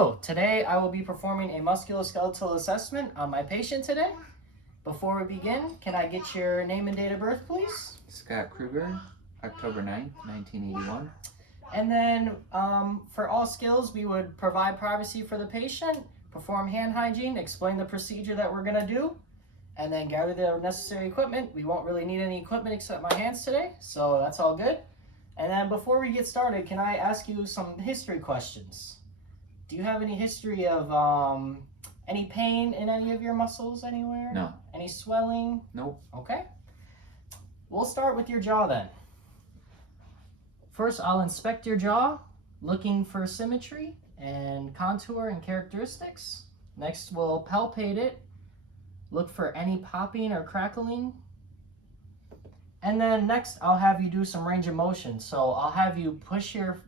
Hello, today I will be performing a musculoskeletal assessment on my patient today. Before we begin, can I get your name and date of birth, please? Scott Kruger, October 9th, 1981. And then for all skills, we would provide privacy for the patient, perform hand hygiene, explain the procedure that we're gonna do, and then gather the necessary equipment. We won't really need any equipment except my hands today, so that's all good. And then before we get started, can I ask you some history questions? Do you have any history of any pain in any of your muscles anywhere? No. Any swelling? Nope. Okay. We'll start with your jaw then. First, I'll inspect your jaw, looking for symmetry and contour and characteristics. Next, we'll palpate it, look for any popping or crackling. And then next, I'll have you do some range of motion. So I'll have you push your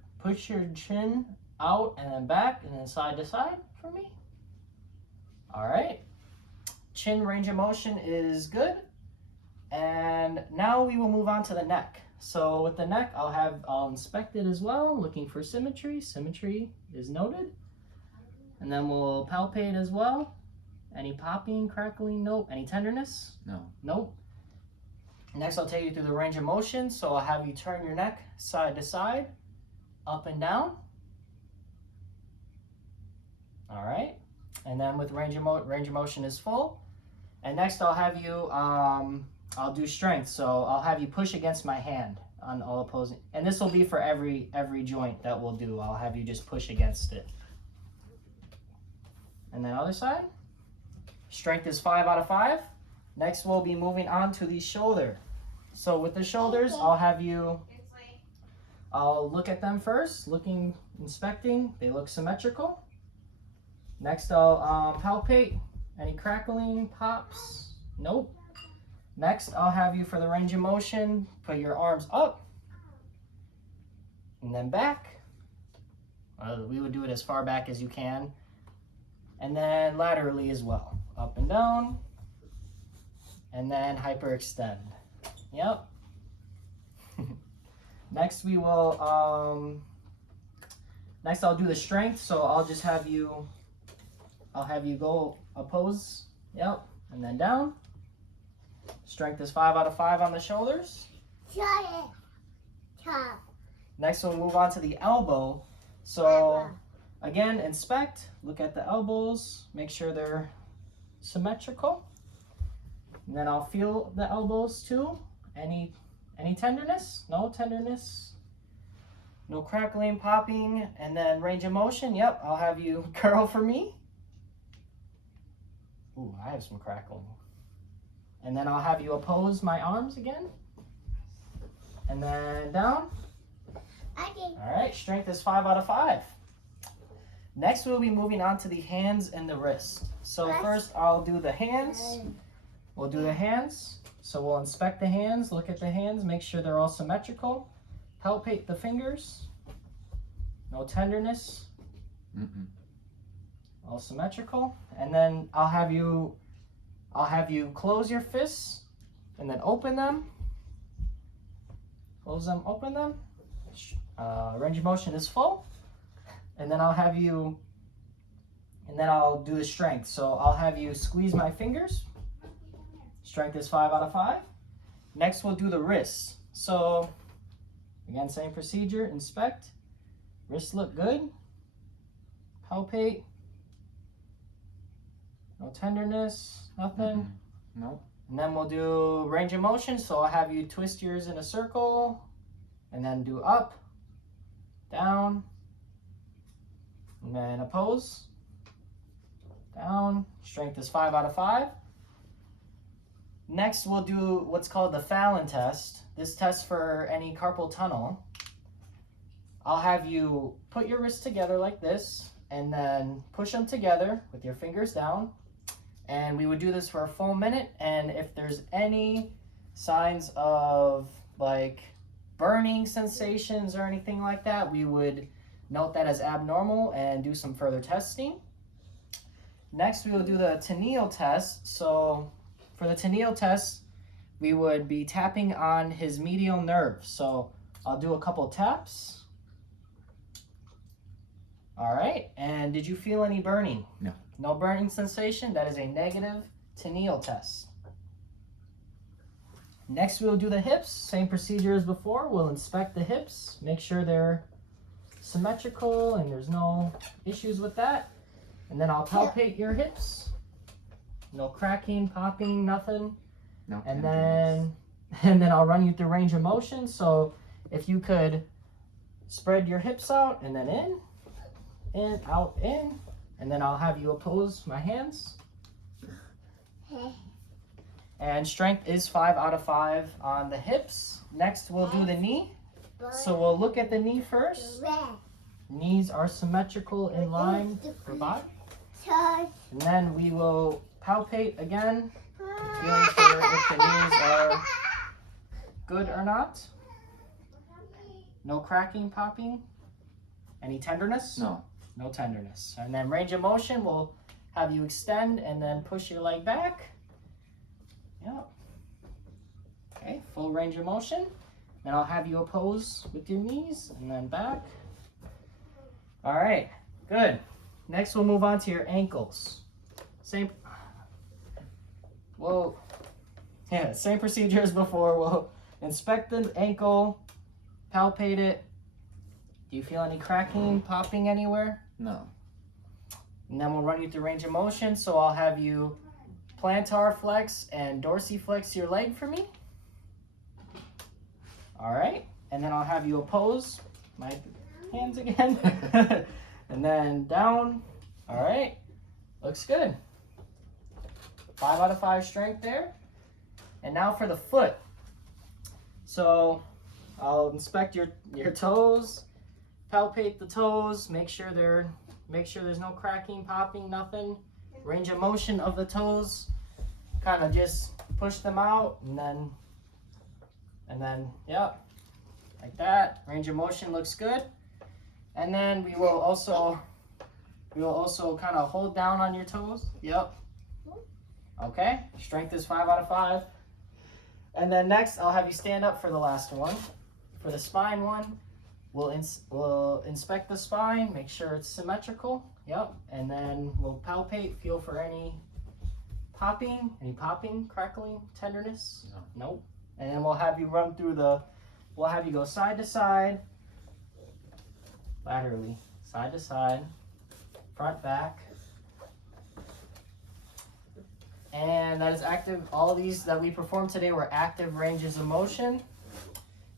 chin out and then back and then side to side for me. All right. Chin range of motion is good. And now we will move on to the neck. So with the neck, I'll inspect it as well, looking for symmetry. Symmetry is noted. And then we'll palpate as well. Any popping, crackling? Nope. Any tenderness? No. Nope. Next, I'll take you through the range of motion. So I'll have you turn your neck side to side, up and down. All right. And then with range of motion is full. And next, I'll have you, I'll do strength. So I'll have you push against my hand on all opposing. And this will be for every joint that we'll do. I'll have you just push against it. And then other side. Strength is 5 out of 5. Next, we'll be moving on to the shoulder. So with the shoulders, I'll look at them first, inspecting. They look symmetrical. Next, I'll palpate. Any crackling, pops? Nope. Next, I'll have you for the range of motion, put your arms up and then back. We would do it as far back as you can. And then laterally as well, up and down. And then hyperextend. Yep. Next we will, next I'll do the strength. So I'll have you go oppose, yep, and then down. Strength is 5 out of 5 on the shoulders. Next we'll move on to the elbow. So again, inspect, look at the elbows, make sure they're symmetrical. And then I'll feel the elbows too. Any tenderness? No tenderness. No crackling, popping, and then range of motion. Yep, I'll have you curl for me. Ooh, I have some crackling. And then I'll have you oppose my arms again. And then down. All right, strength is 5 out of 5. Next, we'll be moving on to the hands and the wrist. So first, I'll do the hands. We'll do the hands. So we'll inspect the hands, look at the hands, make sure they're all symmetrical. Palpate the fingers. No tenderness. All symmetrical. And then I'll have you close your fists and then open them. Close them, open them. Range of motion is full. And then I'll do the strength. So I'll have you squeeze my fingers. Strength is 5 out of 5. Next, we'll do the wrists. So, again, same procedure. Inspect. Wrists look good. Palpate. No tenderness. Nothing. Nope. And then we'll do range of motion. So I'll have you twist yours in a circle. And then do up. Down. And then oppose. Down. Strength is 5 out of 5. Next, we'll do what's called the Fallon test. This test for any carpal tunnel. I'll have you put your wrists together like this and then push them together with your fingers down. And we would do this for a full minute. And if there's any signs of like burning sensations or anything like that, we would note that as abnormal and do some further testing. Next, we will do the Tenniel test. So for the Tenniel test, we would be tapping on his medial nerve. So I'll do a couple taps. All right. And did you feel any burning? No. No burning sensation? That is a negative Tenniel test. Next, we'll do the hips. Same procedure as before. We'll inspect the hips, make sure they're symmetrical and there's no issues with that. And then I'll palpate your hips. No cracking, popping, nothing. No. And then I'll run you through range of motion. So if you could spread your hips out and then in, out, in, and then I'll have you oppose my hands. And strength is 5 out of 5 on the hips. Next, we'll do the knee. So we'll look at the knee first. Knees are symmetrical in line for body. And then we will palpate again, feeling for if the knees are good or not. No cracking, popping. Any tenderness? No. No tenderness. And then range of motion, we'll have you extend and then push your leg back. Yep. Okay, full range of motion. Then I'll have you oppose with your knees and then back. All right, good. Next, we'll move on to your ankles. Same procedure as before. We'll inspect the ankle, palpate it. Do you feel any cracking, popping anywhere? No. And then we'll run you through range of motion. So I'll have you plantar flex and dorsiflex your leg for me. All right. And then I'll have you oppose my hands again. And then down. All right. Looks good. 5 out of 5 strength there. And now for the foot. So I'll inspect your toes, palpate the toes, make sure there's no cracking, popping, nothing. Range of motion of the toes. Kind of just push them out and then yep. Like that. Range of motion looks good. And then we will also kind of hold down on your toes. Yep. Okay. Strength is 5 out of 5. And then next, I'll have you stand up for the last one. For the spine one, we'll inspect the spine, make sure it's symmetrical. Yep. And then we'll palpate, feel for any popping, crackling, tenderness. No. Nope. And then we'll have you we'll have you go side to side, laterally, side to side, front, back. And that is active. All these that we performed today were active ranges of motion.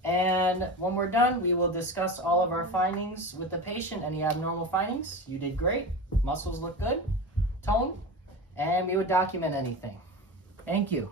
And when we're done, we will discuss all of our findings with the patient. Any abnormal findings? You did great. Muscles look good, tone, and we would document anything. Thank you.